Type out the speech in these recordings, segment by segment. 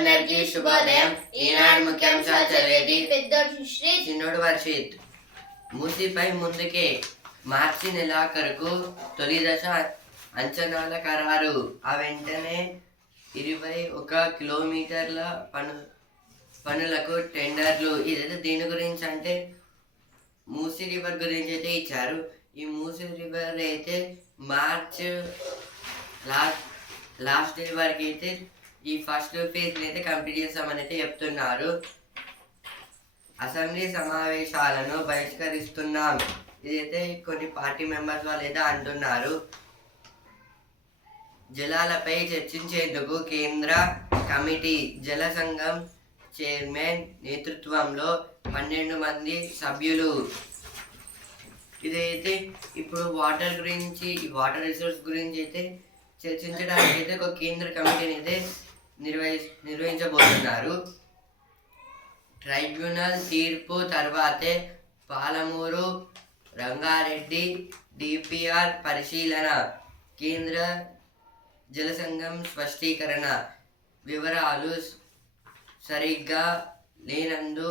అందరికీ శుభోదయం. ఈనాడు ముఖ్యాంశాలు చదివేది పెద్దోడు సుశ్రీ. చిన్నోడు వర్షిత్. మూసీపై ముందుకే మార్చి నెలాఖరుకు తొలి దశ అంచనాల ఖరారు. ఆ వెంటనే ఇరవై ఒక కిలోమీటర్ల పను పనులకు టెండర్లు. ఇదైతే దేని గురించి అంటే మూసీ రివర్ గురించి అయితే ఇచ్చారు. ఈ మూసీ రివర్ అయితే మార్చ్ లాస్ట్ లాస్ట్ డే వరకు అయితే ఈ ఫస్ట్ ఫేజ్ అయితే కంప్లీట్ చేస్తామని అయితే చెప్తున్నారు. అసెంబ్లీ సమావేశాలను బహిష్కరిస్తున్నాం. ఇదైతే కొన్ని పార్టీ మెంబర్స్ వాళ్ళు అయితే అంటున్నారు. జలాలపై చర్చించేందుకు కేంద్ర కమిటీ జల సంఘం చైర్మన్ నేతృత్వంలో పన్నెండు మంది సభ్యులు. ఇదైతే ఇప్పుడు వాటర్ గురించి వాటర్ రిసోర్స్ గురించి అయితే చర్చించడానికి అయితే ఒక కేంద్ర కమిటీని అయితే నిర్వహి నిర్వహించబోతున్నారు. ట్రైబ్యునల్ తీర్పు తర్వాతే పాలమూరు రంగారెడ్డి డిపిఆర్ పరిశీలన కేంద్ర జలసంఘం స్పష్టీకరణ వివరాలు సరిగ్గా లేనందు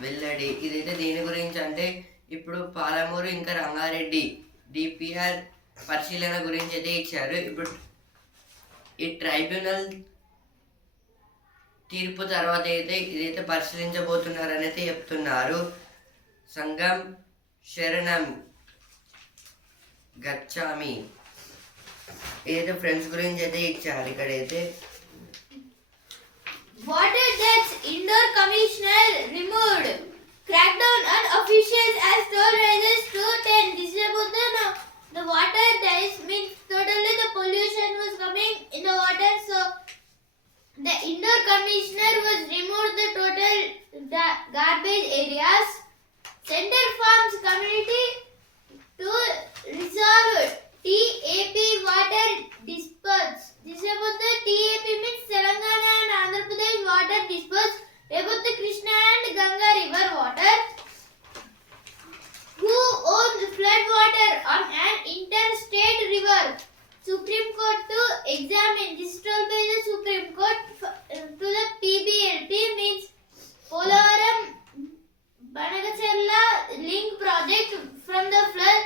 వెల్లడి. ఇదైతే దేని గురించి అంటే ఇప్పుడు పాలమూరు ఇంకా రంగారెడ్డి డిపిఆర్ పరిశీలన గురించి అయితే ఇచ్చారు. ఇప్పుడు ఈ ట్రైబ్యునల్ తీర్పు తర్వాత అయితే ఇదైతే పరిశీలించబోతున్నారని చెప్తున్నారు సంఘం శరణం గచ్చామి ఏదైతే ఫ్రెండ్స్ గురించి అయితే ఇచ్చారు ఇక్కడ ఇక్కడైతే water jets Indore commissioner removed crack down on officials as toll rises to 10 this the, water. That is means totally the pollution was coming in the water. So the indoor commissioner was removed the total the garbage areas. Center Farms community to resolve TAP water is about the TAP means Telangana and Andhra Pradesh water disputes about the Krishna and Ganga river water. Who owns floodwater on an interstate river? Supreme Court to examine this by the Supreme Court f- uh, to the PBLT means Polavaram Banagacherla link project from the flood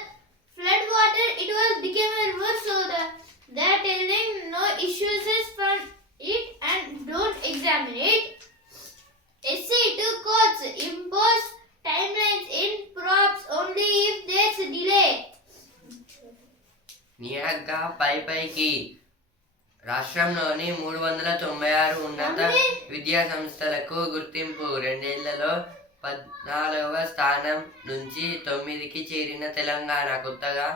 పైకి రాష్ట్రంలోని మూడు వందల తొంభై ఆరు ఉన్నత విద్యా సంస్థలకు గుర్తింపు. రెండేళ్ళలో పద్నాలుగవ స్థానం నుంచి తొమ్మిదికి చేరిన తెలంగాణ. కొత్తగా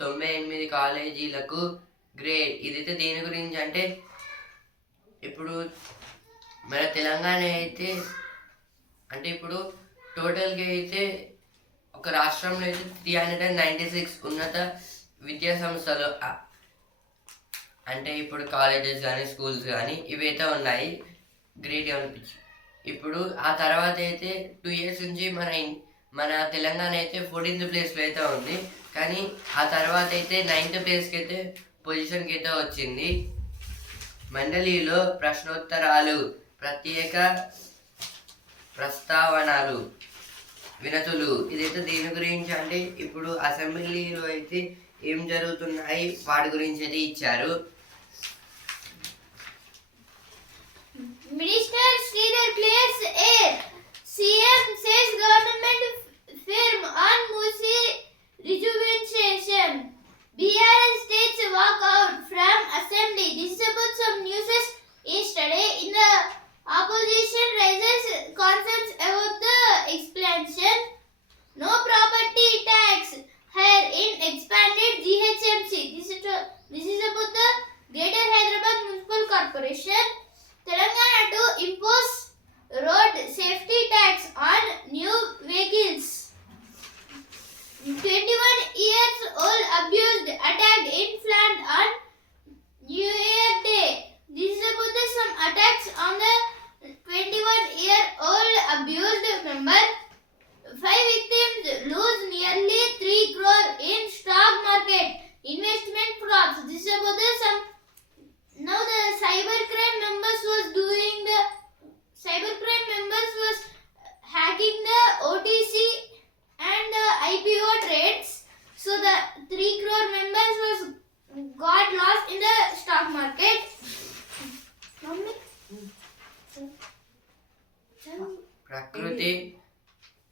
తొంభై ఎనిమిది కాలేజీలకు గ్రేడ్. ఇదైతే దేని గురించి అంటే ఇప్పుడు మన తెలంగాణ అయితే అంటే ఇప్పుడు టోటల్గా అయితే ఒక రాష్ట్రంలో అయితే three hundred and ninety six ఉన్నత విద్యా సంస్థలు అంటే ఇప్పుడు కాలేజెస్ కానీ స్కూల్స్ కానీ ఇవైతే ఉన్నాయి. గ్రేట్ అనిపించి ఇప్పుడు ఆ తర్వాత అయితే టూ ఇయర్స్ నుంచి మన ఇన్- మన తెలంగాణ అయితే ఫోర్టీన్త్ ప్లేస్లో అయితే ఉంది. కానీ ఆ తర్వాత అయితే నైన్త్ ప్లేస్కి అయితే పొజిషన్కి అయితే వచ్చింది. మండలిలో ప్రశ్నోత్తరాలు ప్రత్యేక ప్రస్తావనలు వినతులు ఇదైతే దేని గురించి అంటే ఇప్పుడు అసెంబ్లీలో అయితే ఏం జరుగుతున్నాయి వాటి గురించి అయితే ఇచ్చారు.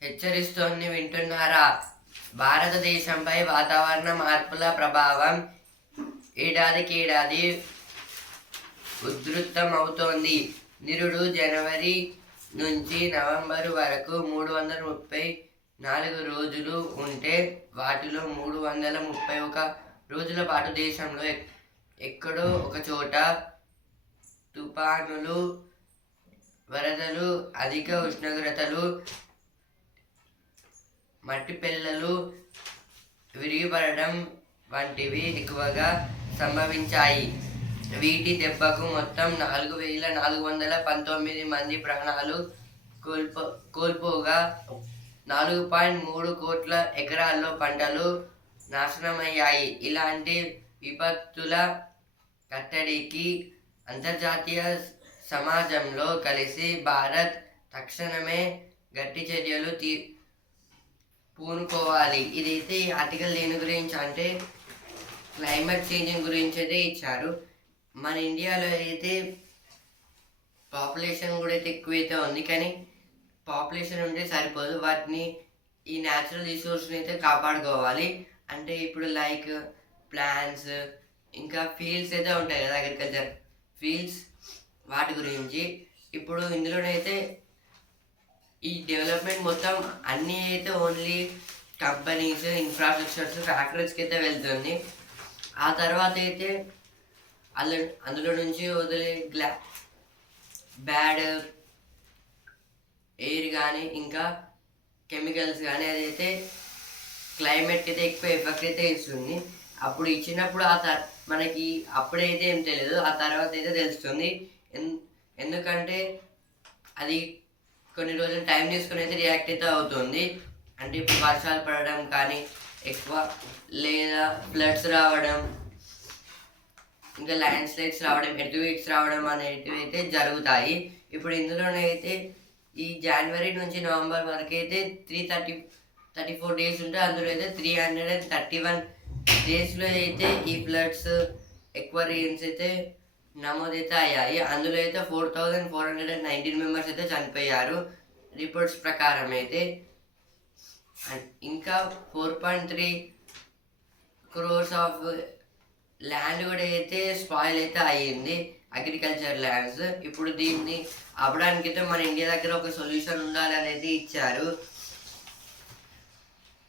హెచ్చరిస్తోంది వింటున్నారా? భారతదేశంపై వాతావరణ మార్పుల ప్రభావం ఏడాదికి ఏడాది ఉధృతం అవుతోంది నిరుడు జనవరి నుంచి నవంబర్ వరకు మూడు వందల ముప్పై నాలుగు రోజులు ఉంటే వాటిలో మూడు వందల ముప్పై ఒక రోజుల పాటు దేశంలో ఎక్కడో ఒక చోట తుఫానులు వరదలు అధిక ఉష్ణోగ్రతలు మట్టి పిల్లలు విరిగిపడడం వంటివి ఎక్కువగా సంభవించాయి. వీటి దెబ్బకు మొత్తం నాలుగు వేల నాలుగు వందల పంతొమ్మిది మంది ప్రాణాలు కోల్పో కోల్పోగా నాలుగు పాయింట్ మూడు కోట్ల ఎకరాల్లో పంటలు నాశనమయ్యాయి. ఇలాంటి విపత్తుల కట్టడికి అంతర్జాతీయ సమాజంలో కలిసి భారత్ తక్షణమే గట్టి చర్యలు తీ పూనుకోవాలి. ఇదైతే ఈ ఆర్టికల్ దేని గురించి అంటే క్లైమేట్ చేంజింగ్ గురించి అయితే ఇచ్చారు. మన ఇండియాలో అయితే పాపులేషన్ కూడా అయితే ఎక్కువైతే ఉంది. కానీ పాపులేషన్ ఉంటే సరిపోదు. వాటిని ఈ న్యాచురల్ రిసోర్స్ని అయితే కాపాడుకోవాలి. అంటే ఇప్పుడు లైక్ ప్లాంట్స్ ఇంకా ఫీల్డ్స్ అయితే ఉంటాయి కదా అగ్రికల్చర్ ఫీల్డ్స్ వాటి గురించి. ఇప్పుడు ఇందులోనైతే ఈ డెవలప్మెంట్ మొత్తం అన్నీ అయితే ఓన్లీ కంపెనీస్ ఇన్ఫ్రాస్ట్రక్చర్స్ ఫ్యాక్టరీస్కి అయితే వెళ్తుంది. ఆ తర్వాత అయితే అందులో అందులో నుంచి వదిలే గ్లా బ్యాడ్ ఎయిర్ కానీ ఇంకా కెమికల్స్ కానీ అదైతే క్లైమేట్కి అయితే ఎక్కువ ఎఫెక్ట్ అయితే ఇస్తుంది. అప్పుడు ఇచ్చినప్పుడు ఆ తర్ మనకి అప్పుడైతే ఏం తెలియదు ఆ తర్వాత అయితే తెలుస్తుంది. ఎన్ ఎందుకంటే అది కొన్ని రోజులు టైం తీసుకుని అయితే రియాక్ట్ అయితే అవుతుంది. అంటే ఇప్పుడు వర్షాలు పడడం కానీ ఎక్కువ లేదా ఫ్లడ్స్ రావడం ఇంకా ల్యాండ్ స్లైడ్స్ రావడం ఎర్త్వేక్స్ రావడం అనేటివి అయితే జరుగుతాయి. ఇప్పుడు ఇందులోనైతే ఈ జనవరి నుంచి నవంబర్ వరకు అయితే three thirty thirty four days ఉంటే అందులో అయితే three hundred and thirty one డేస్లో అయితే ఈ ఫ్లడ్స్ ఎక్కువ రెయిన్స్ అయితే నమోదైతే అయ్యాయి అందులో అయితే four thousand four hundred and nineteen members అయితే చనిపోయారు. రిపోర్ట్స్ ప్రకారం అయితే ఇంకా four point three crores of land కూడా అయితే స్పాయిల్ అయితే అయ్యింది. Agriculture lands. ఇప్పుడు దీన్ని అవ్వడానికైతే అయితే మన ఇండియా దగ్గర ఒక సొల్యూషన్ ఉండాలి అనేది ఇచ్చారు.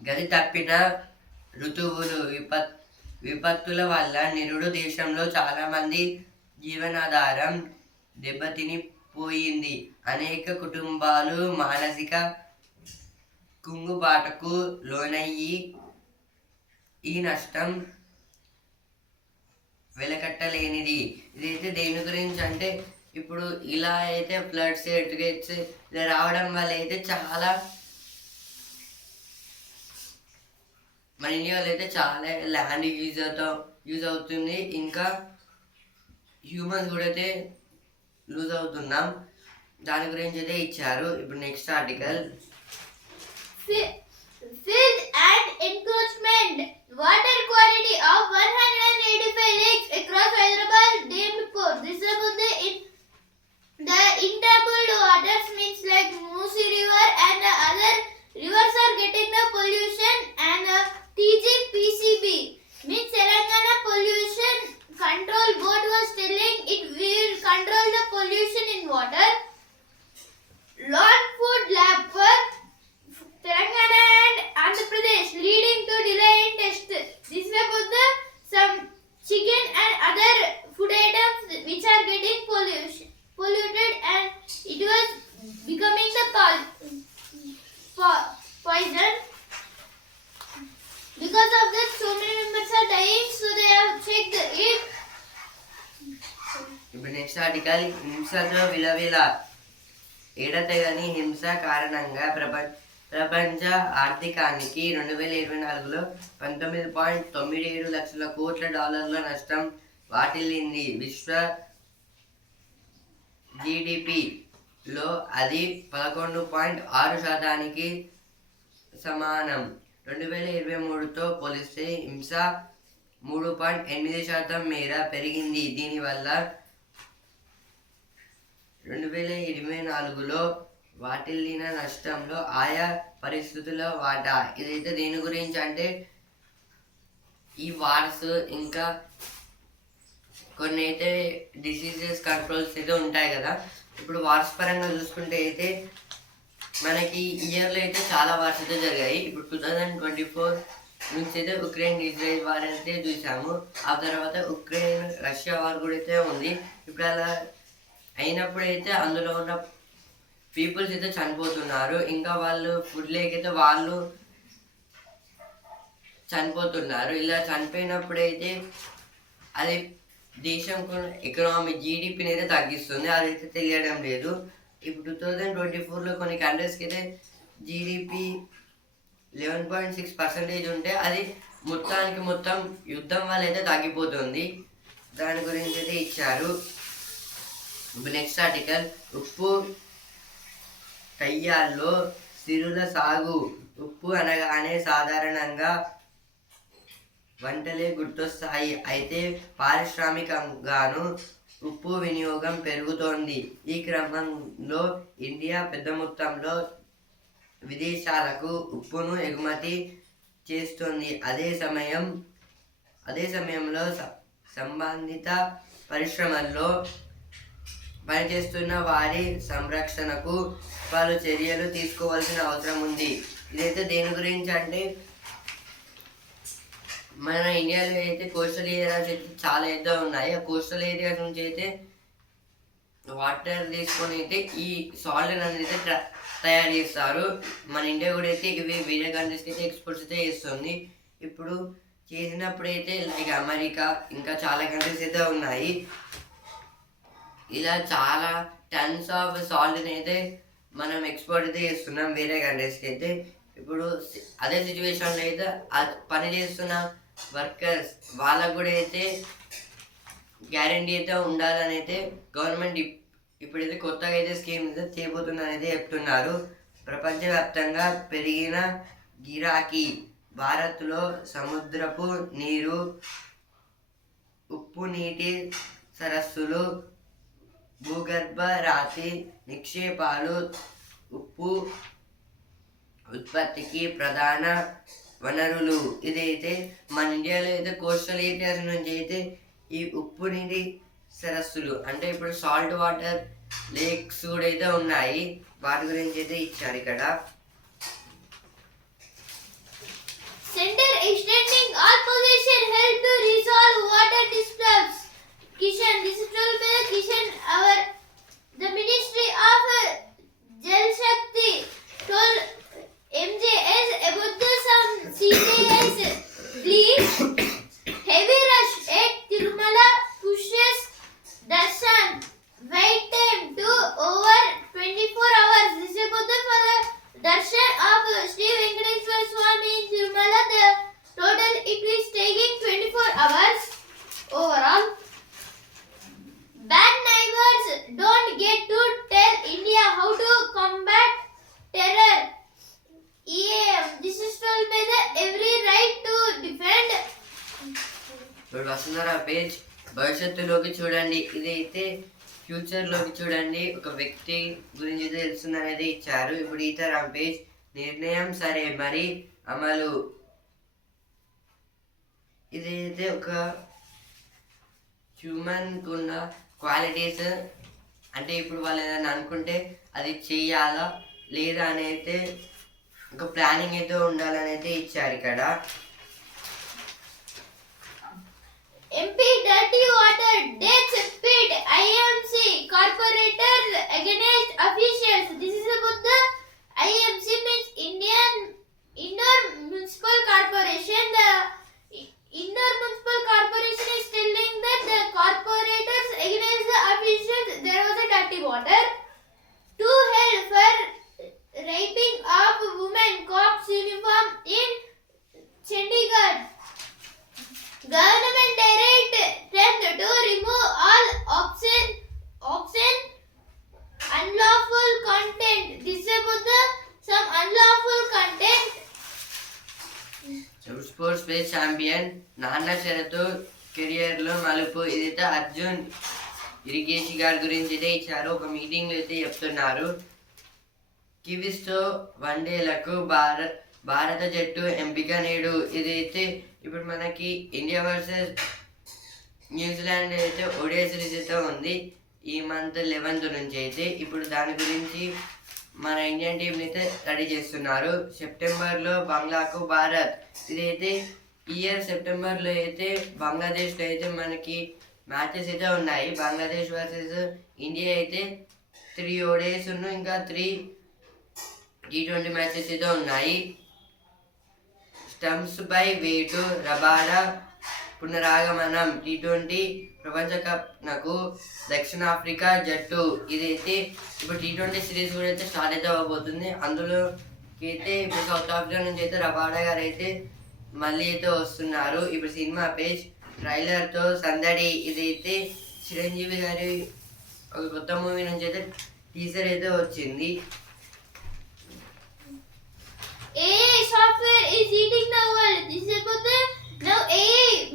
గది తప్పిన ఋతువులు విపత్ విపత్తుల వల్ల నిరుడు దేశంలో చాలామంది జీవనాధారం దెబ్బతిని పోయింది. అనేక కుటుంబాలు మానసిక కుంగుబాటకు లోనయ్యి ఈ నష్టం వెలకట్టలేనిది. ఇదైతే దేని గురించి అంటే ఇప్పుడు ఇలా అయితే ఫ్లడ్స్ ఎటుగేట్స్ ఇలా రావడం వల్ల అయితే చాలా మన ఇండియాలో అయితే చాలా ల్యాండ్ యూజ్ అవుతాం యూజ్ అవుతుంది. ఇంకా హ్యూమన్స్ కూడా అయితే లూజ్ అవుతున్నాం దాని గురించి అయితే ఇచ్చారు ఇప్పుడు next article Fi- Filth and encroachment. Water quality of 185 lakes across Hyderabad deemed poor. This is about the in the intabuled waters means like Musi River and the other rivers are getting the pollution and the TGPCB means Telangana Pollution Control Board was telling it will control the pollution in water. Lawn Food Lab for Telangana and హింసతో విలవిల. ఎడతెగని హింస కారణంగా ప్రపంచ ప్రపంచ ఆర్థికానికి రెండు వేల ఇరవై నాలుగులో పంతొమ్మిది పాయింట్ తొమ్మిది ఏడు లక్షల కోట్ల డాలర్ల నష్టం వాటిల్లింది. విశ్వ జీడిపిలో అది పదకొండు పాయింట్ ఆరు శాతానికి సమానం. రెండు వేల ఇరవై మూడుతో పోలిస్తే హింస మూడు పాయింట్ ఎనిమిది శాతం మేర పెరిగింది. దీనివల్ల రెండు వేల ఇరవై నాలుగులో వాటిల్లిన నష్టంలో ఆయా పరిస్థితుల వాటా? ఇదైతే దేని గురించి అంటే ఈ వార్స్ ఇంకా కొన్ని అయితే డిసీజెస్ కంట్రోల్స్ అయితే ఉంటాయి కదా. ఇప్పుడు వార్స్ పరంగా చూసుకుంటే అయితే మనకి ఇయర్లో అయితే చాలా వార్స్ అయితే జరిగాయి. ఇప్పుడు టూ థౌజండ్ ట్వంటీ ఫోర్ నుంచి అయితే ఉక్రెయిన్ ఇజ్రాయెల్ వార్ అయితే చూసాము. ఆ తర్వాత ఉక్రెయిన్ రష్యా వార్ కూడా అయితే ఉంది. ఇప్పుడు అలా అయినప్పుడైతే అందులో ఉన్న పీపుల్స్ అయితే చనిపోతున్నారు. ఇంకా వాళ్ళు ఫుడ్ లేకైతే వాళ్ళు చనిపోతున్నారు. ఇలా చనిపోయినప్పుడు అయితే అది దేశం ఎకనామిక్ జీడిపిని అయితే తగ్గిస్తుంది. అదైతే తెలియడం లేదు. ఇప్పుడు టూ థౌజండ్ ట్వంటీ ఫోర్లో కొన్ని కంట్రీస్కి అయితే GDP eleven point six percentage ఉంటే అది మొత్తానికి మొత్తం యుద్ధం వల్ల అయితే తగ్గిపోతుంది. దాని గురించి అయితే ఇచ్చారు. నెక్స్ట్ ఆర్టికల్ ఉప్పు కయ్యాల్లో సిరుల సాగు. ఉప్పు అనగానే సాధారణంగా వంటలే గుర్తొస్తాయి. అయితే పారిశ్రామికంగాను ఉప్పు వినియోగం పెరుగుతోంది. ఈ క్రమంలో ఇండియా పెద్ద మొత్తంలో విదేశాలకు ఉప్పును ఎగుమతి చేస్తుంది. అదే సమయం అదే సమయంలో సంబంధిత పరిశ్రమల్లో పనిచేస్తున్న వారి సంరక్షణకు పలు చర్యలు తీసుకోవాల్సిన అవసరం ఉంది. ఇదైతే దేని గురించి అంటే మన ఇండియాలో అయితే కోస్టల్ ఏరియాస్ అయితే చాలా అయితే ఉన్నాయి. ఆ కోస్టల్ ఏరియాస్ నుంచి అయితే వాటర్ తీసుకొని అయితే ఈ సాల్ట్ అనేది అయితే తయారు చేస్తారు. మన ఇండియా కూడా అయితే ఇవి వేరే కంట్రీస్కి అయితే ఎక్స్పోర్ట్స్ అయితే చేస్తుంది. ఇప్పుడు చేసినప్పుడు అయితే లైక్ అమెరికా ఇంకా చాలా కంట్రీస్ అయితే ఉన్నాయి. ఇలా చాలా టన్స్ ఆఫ్ సాల్ట్ని అయితే మనం ఎక్స్పోర్ట్ అయితే చేస్తున్నాం వేరే కంట్రీస్కి అయితే. ఇప్పుడు అదే సిచ్యువేషన్లో అయితే పని చేస్తున్న వర్కర్స్ వాళ్ళకు కూడా అయితే గ్యారంటీ అయితే ఉండాలని అయితే గవర్నమెంట్ ఇప్- ఇప్పుడైతే కొత్తగా అయితే స్కీమ్ అయితే చేయబోతుందని అయితే చెప్తున్నారు. ప్రపంచవ్యాప్తంగా పెరిగిన గిరాకీ భారత్లో సముద్రపు నీరు ఉప్పు నీటి సరస్సులు భూగర్భ రాశి నిక్షేపాలు ఉప్పు ఉత్పత్తికి ప్రధాన వనరులు. ఇదైతే మన ఇండియాలో అయితే కోస్టల్ ఏరియాస్ నుంచి అయితే ఈ ఉప్పు నీటి సరస్సులు అంటే ఇప్పుడు సాల్ట్ వాటర్ లేక్స్ కూడా అయితే ఉన్నాయి. వాటి గురించి అయితే ఇచ్చారు ఇక్కడ. Centre extending all position help to resolve water disputes. Kishan, this is told by the Kishan, our the Ministry of Jal Shakti told MJS about the some CJS అనేది ఇచ్చారు. ఇప్పుడు ఈత రంపేజ్ నిర్ణయం సరే మరి అమలు. ఇదైతే ఒక హ్యూమన్ ఉన్న క్వాలిటీస్ అంటే ఇప్పుడు వాళ్ళు ఏదైనా అనుకుంటే అది చెయ్యాలా లేదా అని అయితే ఒక ప్లానింగ్ అయితే ఉండాలని అయితే ఇచ్చారు ఇక్కడ. MP Dirty Water Death Pit IMC Corporators Against Officials. This is about the IMC means Indian Inner Municipal Corporation. The Inner Municipal Corporation is telling that the corporators నాన్న షరతు కెరియర్ మలుపు ఇదైతే అర్జున్ ఇరిగేషి గారి గురించి అయితే ఇచ్చారు. ఒక మీటింగ్లో అయితే చెప్తున్నారు. కివిస్తో వన్డేలకు భారత్ భారత జట్టు ఎంపిక నేడు ఇదైతే ఇప్పుడు మనకి ఇండియా వర్సెస్ న్యూజిలాండ్ అయితే ఒడియా సిరీస్ అయితే ఉంది. ఈ మంత్ లెవెన్త్ నుంచి అయితే ఇప్పుడు దాని గురించి మన ఇండియన్ టీంని అయితే రెడీ చేస్తున్నారు. సెప్టెంబర్లో బంగ్లాకు భారత్. ఇదైతే ఇయర్ సెప్టెంబర్లో అయితే బంగ్లాదేశ్లో అయితే మనకి మ్యాచెస్ అయితే ఉన్నాయి. బంగ్లాదేశ్ వర్సెస్ ఇండియా అయితే త్రీ ఓడేస్ ఇంకా త్రీ టీ ట్వంటీ మ్యాచెస్ అయితే ఉన్నాయి. స్టంప్స్ పై వేటు రబాడా పునరాగమనం టీ ట్వంటీ ప్రపంచ కప్ నాకు దక్షిణాఫ్రికా జట్టు. ఇదైతే ఇప్పుడు టీ ట్వంటీ సిరీస్ కూడా అయితే స్టార్ట్ అయితే అవ్వబోతుంది. అందులో అయితే ఇప్పుడు సౌత్ ఆఫ్రికా నుంచి అయితే రబాడా గారు అయితే మళ్ళీ అయితే వస్తున్నారు. ఇప్పుడు సినిమా పేజ్ ట్రైలర్తో సందడి ఇది అయితే చిరంజీవి గారి ఒక కొత్త మూవీ నుంచి అయితే టీజర్ అయితే వచ్చింది. A software is eating the world now a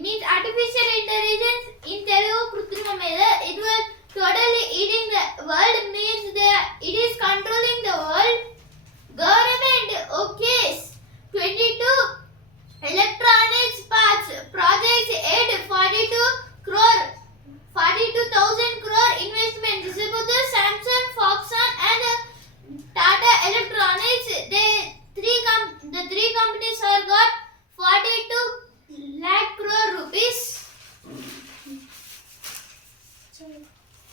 means artificial intelligence in Telugu కృత్రిమ మీద. It was totally eating world means the it is controlling the world government okay 22 electronics parts projects aid 42 crore 42,000 crore investment. This is about the Samsung, Foxconn and uh, Tata Electronics. They three com- the three companies have got 42 lakh crore rupees.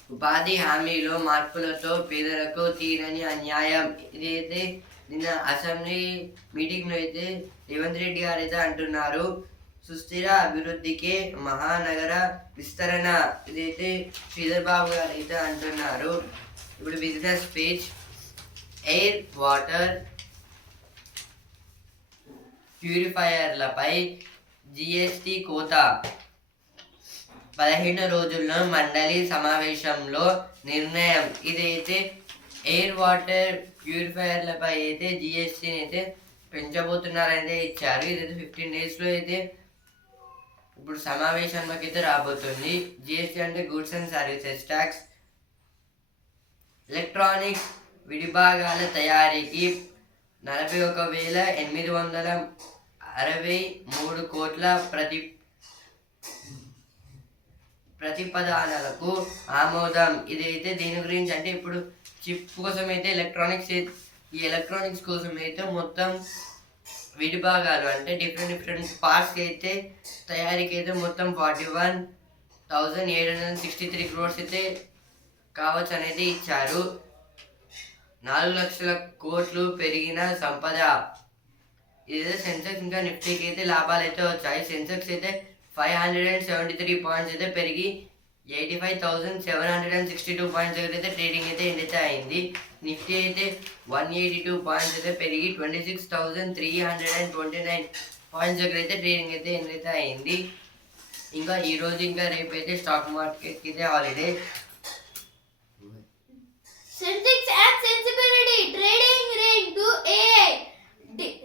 ఉపాధి హామీలో మార్పులతో పేదలకు తీరని అన్యాయం ఇదైతే నిన్న assembly మీటింగ్లో అయితే రేవంత్ రెడ్డి గారు అయితే అంటున్నారు సుస్థిర అభివృద్ధికే మహానగర విస్తరణ ఇదైతే శ్రీధర్ బాబు గారు అయితే అంటున్నారు. ఇప్పుడు బిజినెస్ పేజ్ ఎయిర్ వాటర్ ప్యూరిఫైయర్లపై జిఎస్టి కోత. పదిహేను రోజుల్లో మండలి సమావేశంలో నిర్ణయం. ఇదైతే ఎయిర్ వాటర్ ప్యూరిఫైయర్లపై అయితే జిఎస్టీని అయితే పెంచబోతున్నారైతే ఇచ్చారు. ఇదైతే ఫిఫ్టీన్ డేస్లో అయితే ఇప్పుడు సమావేశంలోకి అయితే రాబోతుంది. జిఎస్టీ అంటే goods and services tax electronics విడిభాగాల తయారీకి నలభై ఒక వేల ఎనిమిది వందల అరవై మూడు కోట్ల ప్రతి ప్రతిపదానాలకు ఆమోదం. ఇదైతే దీని గురించి అంటే ఇప్పుడు చిప్ కోసం అయితే ఎలక్ట్రానిక్స్ ఈ ఎలక్ట్రానిక్స్ కోసం అయితే మొత్తం విడిభాగాలు అంటే డిఫరెంట్ డిఫరెంట్ పార్ట్స్ అయితే తయారీకి అయితే మొత్తం forty one thousand eight hundred sixty three crores అయితే కావచ్చు అనేది ఇచ్చారు. నాలుగు లక్షల కోట్లు పెరిగిన సంపద. ఇదే సెన్సెక్స్ ఇంకా నిఫ్టీకి అయితే లాభాలు అయితే వచ్చాయి. సెన్సెక్స్ అయితే five hundred and seventy three points అయితే పెరిగి eighty five thousand seven hundred and sixty two points దగ్గర అయితే ట్రేడింగ్ అయితే ఎండ్ అయితే అయింది. నిఫ్టీ అయితే వన్ ఎయిటీ టూ పాయింట్స్ అయితే పెరిగి twenty six thousand three hundred and twenty nine points దగ్గర అయితే ట్రేడింగ్ అయితే ఎండ్ అయితే అయింది. ఇంకా ఈరోజు ఇంకా రేపు అయితే స్టాక్ మార్కెట్కి అయితే holiday Sensex and sensibility trading range to AI. Di-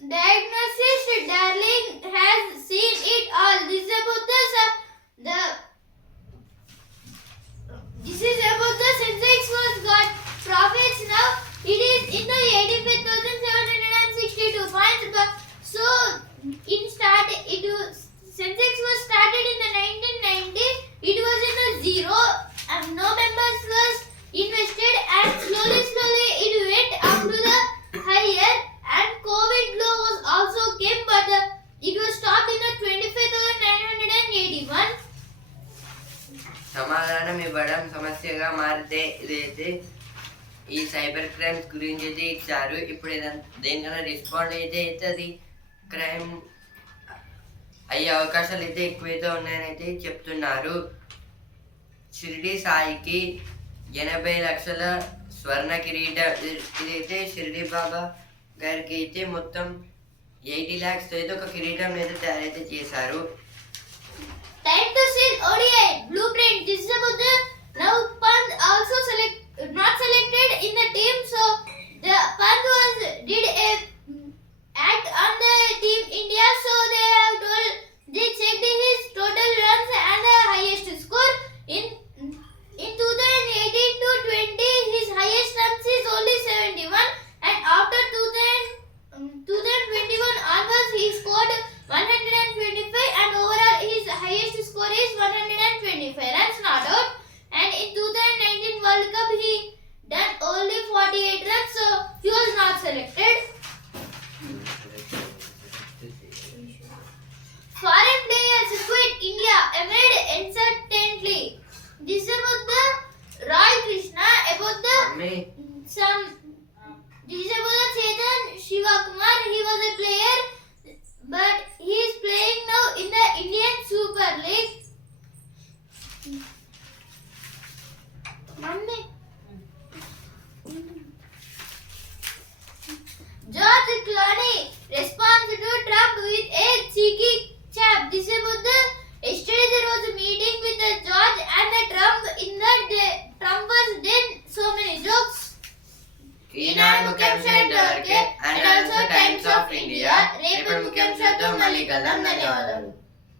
diagnosis darling has seen it all. This is about the su- the this is about the Sensex was got profits now. It is in the eighty-five thousand seven hundred and sixty-two points. But so in start it was Sensex was started in the nineteen ninety. It was in the zero and no members was invested and slowly slowly it went up to the higher and COVID law was also came but uh, it was stopped in the twenty-five thousand nine hundred and eighty-one. సమాధానం ఇవ్వడం సమస్యగా మారితే ఇదైతే ఈ cyber crimes గురించి అయితే ఇచ్చారు ఇప్పుడు ఏదైనా దేనికైనా రెస్పాండ్ అయితే అయితే అది క్రైమ్ అయ్యే అవకాశాలు అయితే ఎక్కువైతే ఉన్నాయని అయితే చెప్తున్నారు. షిరిడి సాయికి ఎనభై లక్షల స్వర్ణ కిరీటం ఇది- ఇదైతే షిరిడి బాబా గారికి అయితే మొత్తం ఎయిటీ ల్యాక్స్ అయితే ఒక కిరీటం అయితే తయారైతే చేశారు. Time to sell ODI blueprint. This is about the now Pant also select not selected in the team. So the Pant was did a act on the team India. So they have told they checked his total runs and the highest score in in 2018 to 20. His highest runs is only 71. about the Roy Krishna, me. Some disabled Chetan Shivakumar, he was a player, but he is playing now in the Indian Super League. Mummy. George Clooney responds to Trump with a cheeky chap. This about the yesterday there was a meeting with George and Trump in the Trump was then so many jokes. ఈనాడు ముఖ్యాంశాలు ఇంతవరకే and also Times of India రేపటి ముఖ్యాంశాలతో మళ్ళీ కలుద్దాం ధన్యవాదాలు